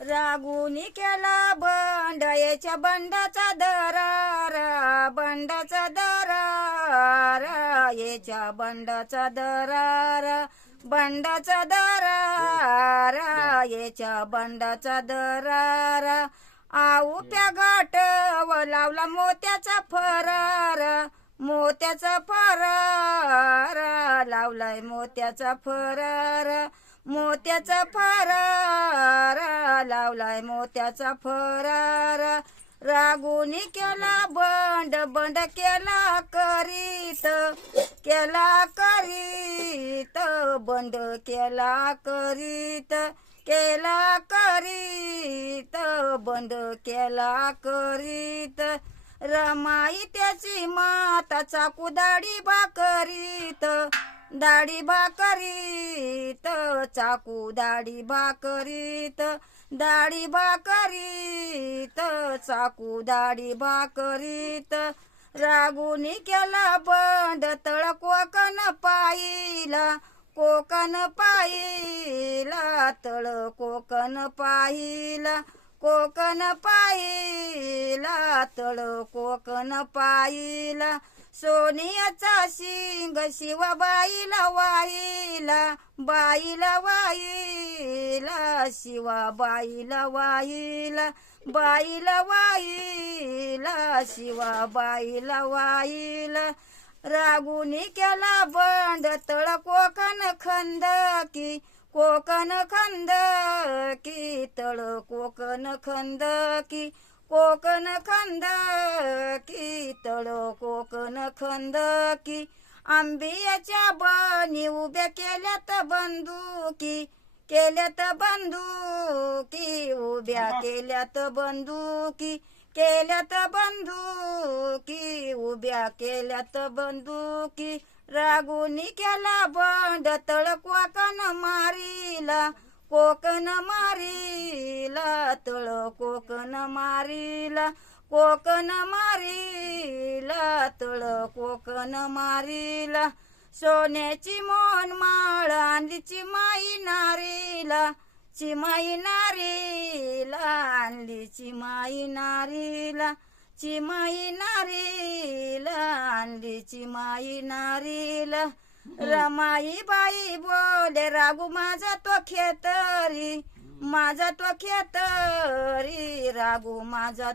रागुनी केला बंड याच्या बंडाचा दरार बंडाचा दरार याच्या बंडाचा दरार बंडाचा दरार याच्या बंडाचा दरार. आऊ प्या घाट व लावला मोत्याचा फरार मोत्याचा फरार लावलाय मोत्याचा फरार. मोत्याचा फरारा लावलाय मोत्याचा फरारा. रागुनी केला बंड बंड केला करीत. केला करीत बंड केला करीत. केला करीत बंड केला करीत. रमाई त्याची माता कुदाडी बा भाकरीत दाढी भाकरीत चाकू दाढी भाकरीत दाढी भाकरीत चाकू दाढी भाकरीत. रागुनी केला बंड तळ कोकण पाहिला कोकण पाहिला तळ कोकण पाहिला कोकण पाहिला तळ कोकण पाहिला. सोनियाचा शिंग शिवाबाईला वाईला बाईला वाईला शिवाबाईला वाईला बाईला वाईला शिवाबाईला वाईला. रागुनी केला बंड तळ कोकण खंदकी कोकण खंदकी तळ कोकण खंद की कोकण खंद कोकण खंदकी आंबियाच्या बनी उभ्या केल्यात बंदुकी केल्यात बंदुकी उभ्या केल्यात बंदुकी केल्यात बंदुकी उभ्या केल्यात बंदुकी. रागुनी केला बंड तळ कोकण मारीला कोकण मारीला तळ कोकण मारीला. कोकण मारीला तळ कोकण मारीला. सोन्याची मोहन माळ आणलीची माई नारीला. चिमाई नारीला आणली चिमाई नारीला. चिमाई नारीला आणली चिमाई नारीला. रमाई बाई बोले रागू माझा तो खेतरी माझा तो खेतरी रागू माझा